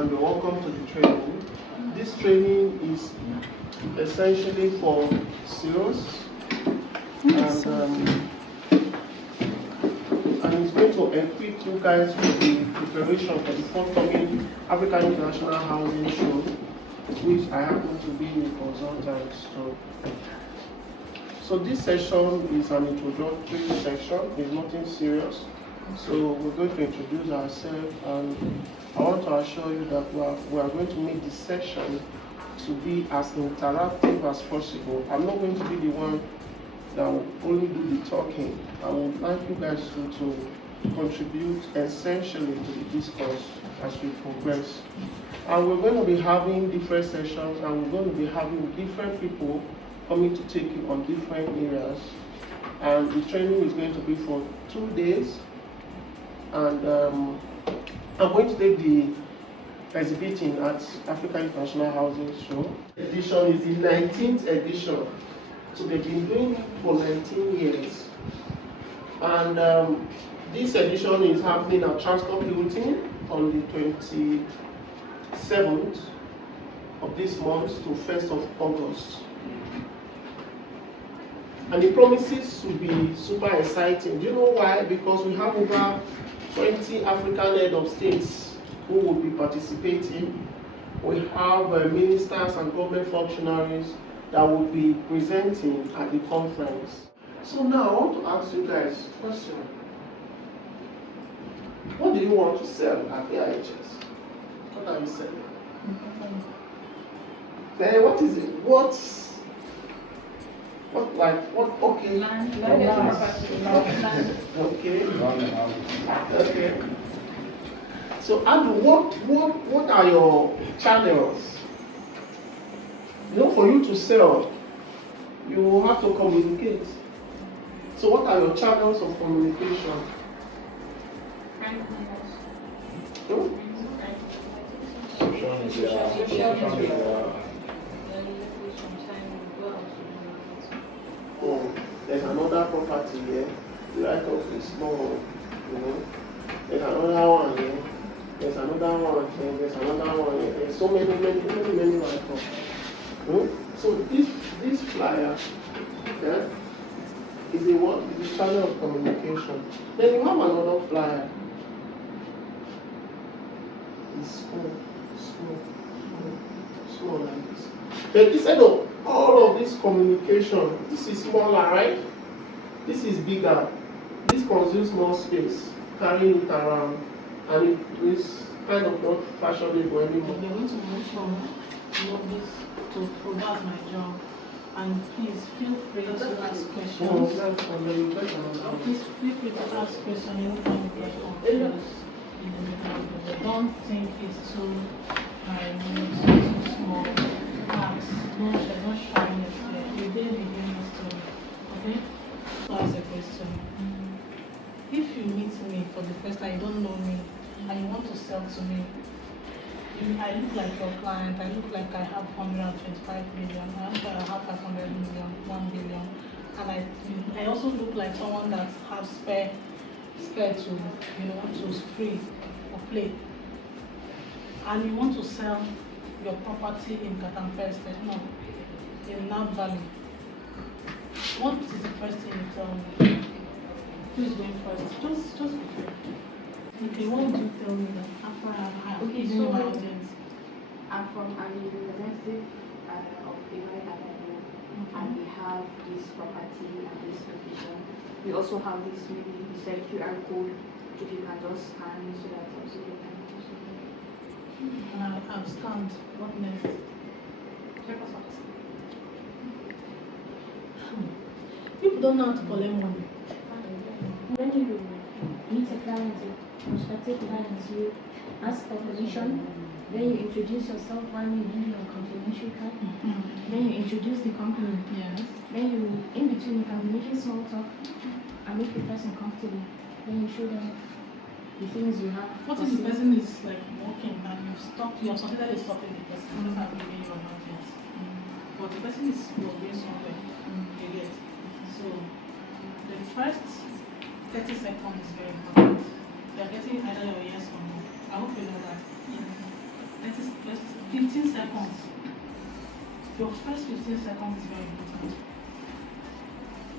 and welcome to the training. This training is essentially for CEOs, and it's going to equip you guys with the preparation for the forthcoming African International Housing Show, which I happen to be a consultant to. So this session is an introductory session, it's nothing serious. So we're going to introduce ourselves, and I want to assure you that we are going to make this session to be as interactive as possible. I'm not going to be the one that will only do the talking. I would like you guys to contribute essentially to the discourse as we progress. And we're going to be having different sessions, and we're going to be having different people coming to take you on different areas. And the training is going to be for 2 days. And I'm going to take the exhibiting at African International Housing Show. Edition is the 19th edition. So they've been doing it for 19 years. And this edition is happening at Transcorp Hilton on the 27th of this month to 1st of August. And it promises to be super exciting. Do you know why? Because we have over 20 African head of states who will be participating. We have ministers and government functionaries that will be presenting at the conference. So now I want to ask you guys a question. What do you want to sell at AIHS? What are you selling? Then what is it? Okay. Land. Okay. So what are your channels? You know, for you to sell, you have to communicate. So what are your channels of communication? Social media. Oh, there's another property here. The write-off is small, you know. There's another one here. There's another one here. There's another one here. There's so many write-offs. So this flyer, yeah, is a channel of communication. Then you have another flyer. It's small like this. But instead of all of this communication, this is smaller, right? This is bigger. This consumes more space, carrying it around, and it is kind of not fashionable anymore. You're going to move from this to that's my job. And please feel free to ask questions. Please feel free to ask questions anytime you get confused. Don't think it's too small. Ask. There's no shyness there. You did the game story. Okay? So ask a question. If you meet me for the first time, you don't know me, and you want to sell to me, I look like your client, I look like I have 125 billion, I look like I have 500 million, 1 billion, and I also look like someone that has spare to, to free or play. And you want to sell your property in Katampe Estate, no, in Nab Valley. What is the first thing you tell me? Who is going first? Just be fair. Okay, what would you tell me that after I have given my audience? I'm a representative of Ivory Academy, and we have this property and this location. We also have this maybe QR code if you can just scan so that also you can And I've scanned. What next? Check us out. People don't know how to collect money. When you meet a client, a prospective client, you ask for permission, then you introduce yourself while you give your complimentary card, then you introduce the company. Yes. Then you, in between, you can be making small talk and make the person comfortable. Then you show them the things you have. What if the person is like walking and you have succeeded in stopping the person because I'm giving you an audience? But the person is going somewhere. You get. So the first 30 seconds is very important. They are getting either your yes or no. I hope you know that. Let us first 15 seconds. Your first 15 seconds is very important.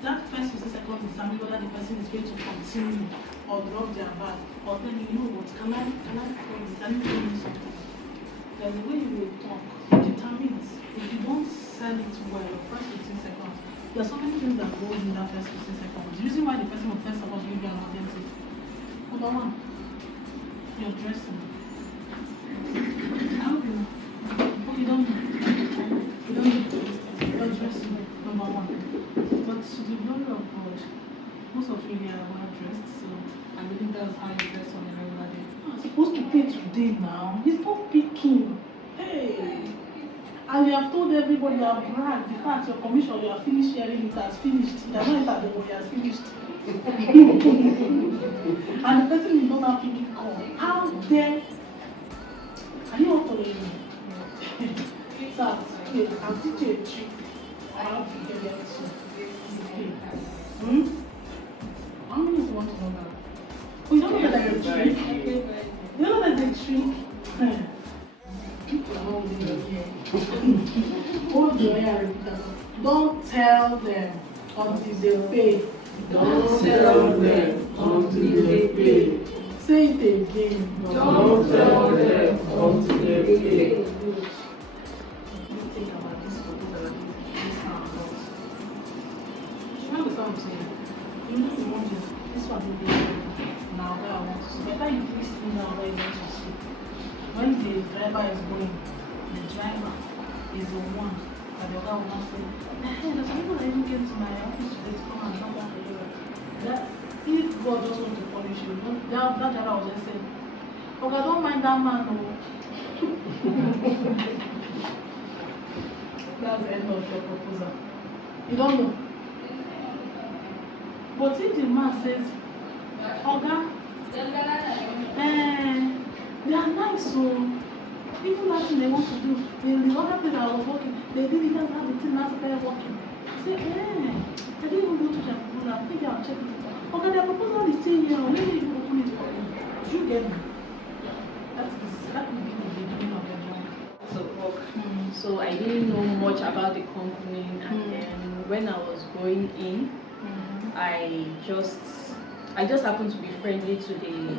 That first 15 seconds determines whether the person is going to continue or drop their bag or tell you know what, can I tell you something? There's the way you will talk determines if you don't sell it well your first 15 seconds. There are so many things that goes in that first 15 seconds. The reason why the person will first of all give you an authentic. Number one, your dressing. How do you? Oh, you don't know. You don't know. Your dressing, number one. But to the glory of God, most of you here are well dressed, so I believe that's how you dress on a regular day. I'm supposed to pay today now. He's not picking. Hey! And you have told everybody, you have bragged, the fact your commission, you have finished hearing it has finished. You have not entered the one, it has finished. And the person is not picking call. How dare? Are you all following me? Sir, I'll teach you a trick. I have to get there soon. How many of you want to know that? Oh, you don't know that there's a trick? You don't know that there's a trick? People are not really here. Hold your hair. Don't tell them until they pay. Don't tell them until they pay. Say it again. Don't tell them until they pay. Good. Think about this proposal and this handbook. You understand what I'm saying? You know you want this one will be now where I want to see. Better you please me now where you want to see. When the driver is going, the driver is the one that the other will not say, hey, there's some people that even came to my office today to come and come back to you. That if God doesn't want to punish you, that driver will just say, okay, I don't mind that man. No. That's the end of your proposal. You don't know. But if the man says, Oga, they are nice, so even that thing they want to do, the other place I was working, they didn't even have the thing that started working. I say, I didn't even go to their proposal. I think I'll check it. Okay, their proposal is still here. When did you open it for them? You get me? That will be the beginning of the job. So, so I didn't know much about the company, and then when I was going in, I just happened to be friendly to the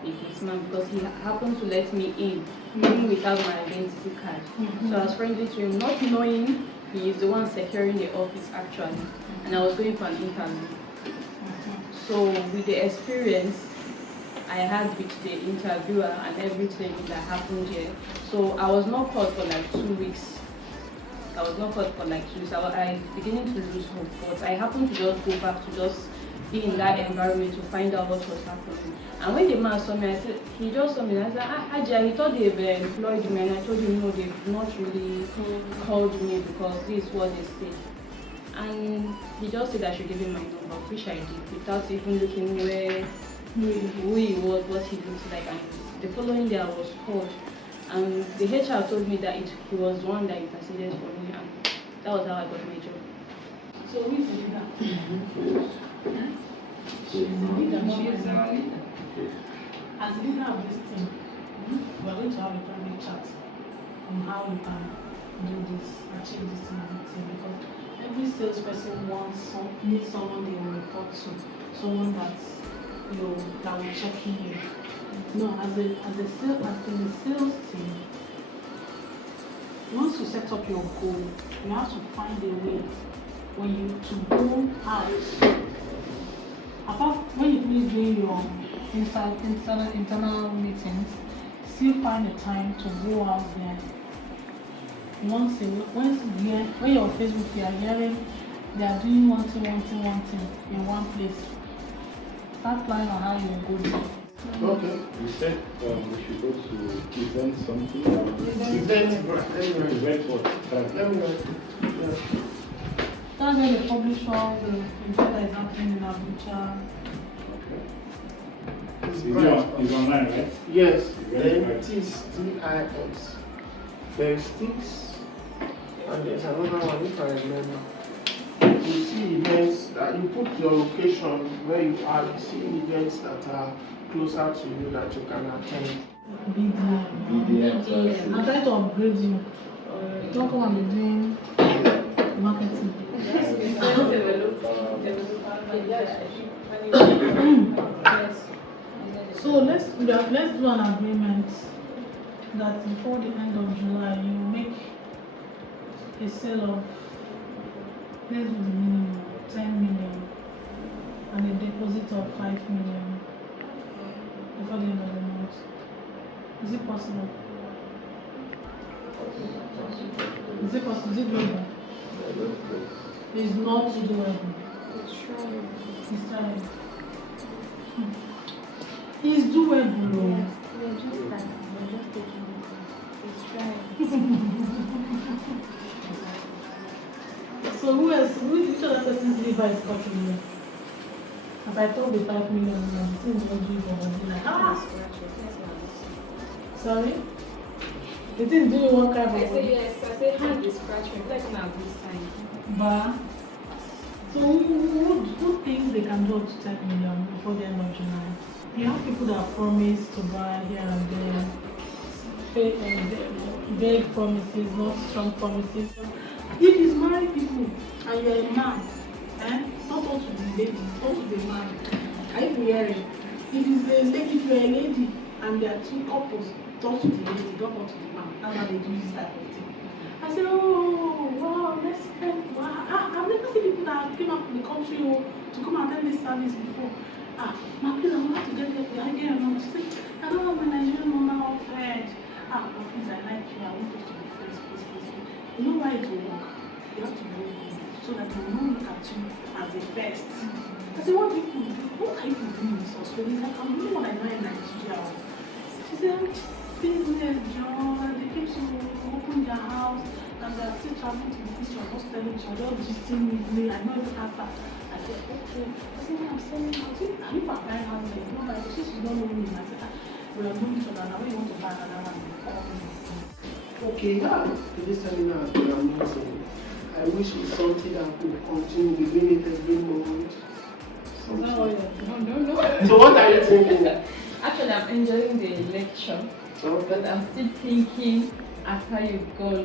policeman because he happened to let me in, even without my identity card. So I was friendly to him, not knowing he is the one securing the office actually, and I was going for an interview. So with the experience I had with the interviewer and everything that happened here, so I was not caught for like 2 weeks. I was beginning to lose hope, but I happened to just go back to just be in that environment to find out what was happening. And when the man saw me, he just saw me and I said, Ajay, he thought they've employed me, and I told him no, they've not really called me because this is what they say. And he just said I should give him my number, which I did, without even looking who he was, what he looked like. And the following day I was called, and the HR told me that he was the one that interceded for me, and that was how I got my job. So who is the leader? She is the leader. She is our leader. As the leader of this team, we are going to have a private chat on how we can do this, achieve this in the team, because every salesperson needs someone they will report to, someone that will check in you. No, as in the sales team, once you set up your goal, you have to find a way to go out. Apart when you finish doing your internal meetings, still find the time to go out there. Once a year, when you're on Facebook, you are hearing they are doing one thing in one place. Start planning on how you will go there. Okay. You said we should go to event something. Event what? Let me know. That's when they publish all the event that is happening in Abuja. It's online, right? Yes, Very then right. TIS, TIS. There is TIS, and there's another one if I remember. You see events that you put your location where you are, you see events that are closer to you that you can attend. BDM. BDM. I'm trying to upgrade you. Don't come and be doing marketing. So let's do an agreement that before the end of July you make a sale of, let's do the minimum 10 million and a deposit of 5 million before the end of the month. Is it possible? Is it possible? Is it doable? It's not doable. It's trying. It's doable. We're just taking it. It's trying. So who else? Which other person's liver is cutting you? As I told the 5 million, the things don't do for me. Like, sorry? The thing doing one kind of. I say yes. I say hand is scratching. Like now this time. But so who thinks they can do up to 10 million before the end of July? You have people that promise to buy here and there, fake and vague promises, not strong promises. If it's married people and you're a man, not talk to the lady, talk to the man. Are you hearing? If you're a lady and there are two couples, talk to the lady, don't talk to the man. That's how they do this type of thing. I said, oh, wow, let's spend. Wow. I've never seen people that came up from the country to come and attend this service before. My please, I want to get the idea. And I'm saying, I don't have my Nigerian mama offered. But please, I like you. I want us to be friends, please. You know why it will work? You have to know me so that they will not look at you as the best. I said, what people do? What are you doing in this hospital? He's like, I'm doing what I know in Nigeria. She said, business, John, and they keep to open their house and they are still traveling to the east. I was telling you, they're gisting with me. I know every answer. I said, okay. I said, I'm selling house. Are you buying house? Like, no, like, she don't know me. I said, we are doing each other. Now we want to buy another one. Okay, yeah, this seminar has been amazing. I wish it's something that could continue doing it every month. Is that what you're doing? No. So what are you thinking? Actually, I'm enjoying the lecture, but I'm still thinking after you've gone,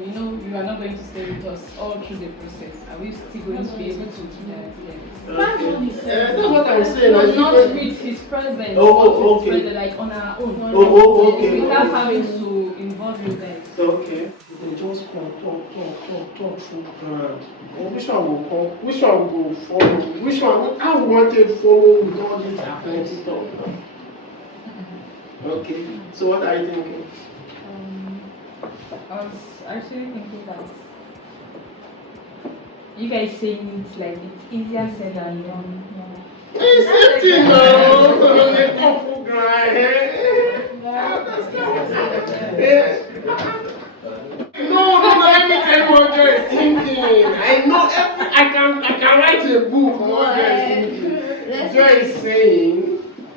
you are not going to stay with us all through the process. Are we still going to be able to do that? That's what I'm saying. No, Like, not people- with his presence. Oh, okay. Presence, like on our own. Okay. Without having to involve you guys. Okay. They just come, talk through grand. Which one will come? Which one will follow? Which one? I want to follow with all this plenty talk. Okay. So what are you thinking? I was actually thinking that you guys saying it like it's easier said than done. It's sitting now. Talk through grand. No, let me tell you what Joy is thinking. I know I can write a book on what Joy is thinking. Joy is saying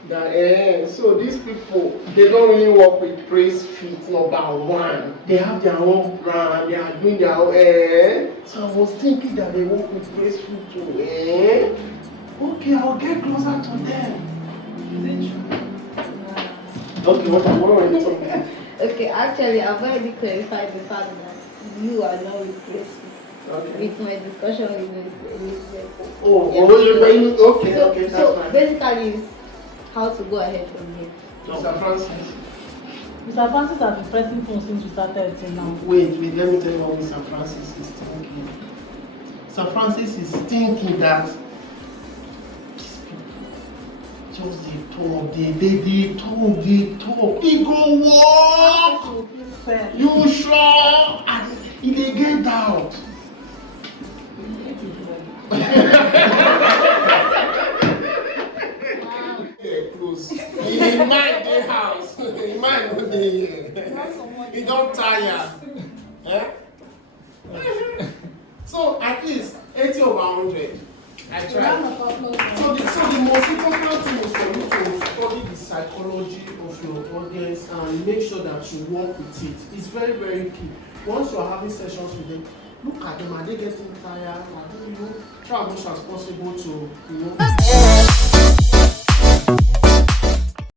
that so these people, they don't really work with Praise Fit #1. They have their own brand, they are doing their own So I was thinking that they work with Praise Fit too. Okay, I'll get closer to them. Is it true? Okay, what are you talking? Okay, actually, I've already clarified the fact that you are not replaced Okay. with my discussion with Ms. Okay, So that's fine. basically, it's how to go ahead from here. Mr. Francis. Mr. Francis has been pressing phone since we started till now. Wait, let me tell you what Mr. Francis is thinking. Mr. Francis is thinking that these people just they talk, it go work. You sure? And if they get out. Close. He might the house. He might not be here. He don't tire. So at least 80/100. I tried. So the most important thing is for you to study the psychology of your audience and make sure that you work with it. It's very, very key. Once you are having sessions with them, look at them. Are they getting tired? Try as much as possible to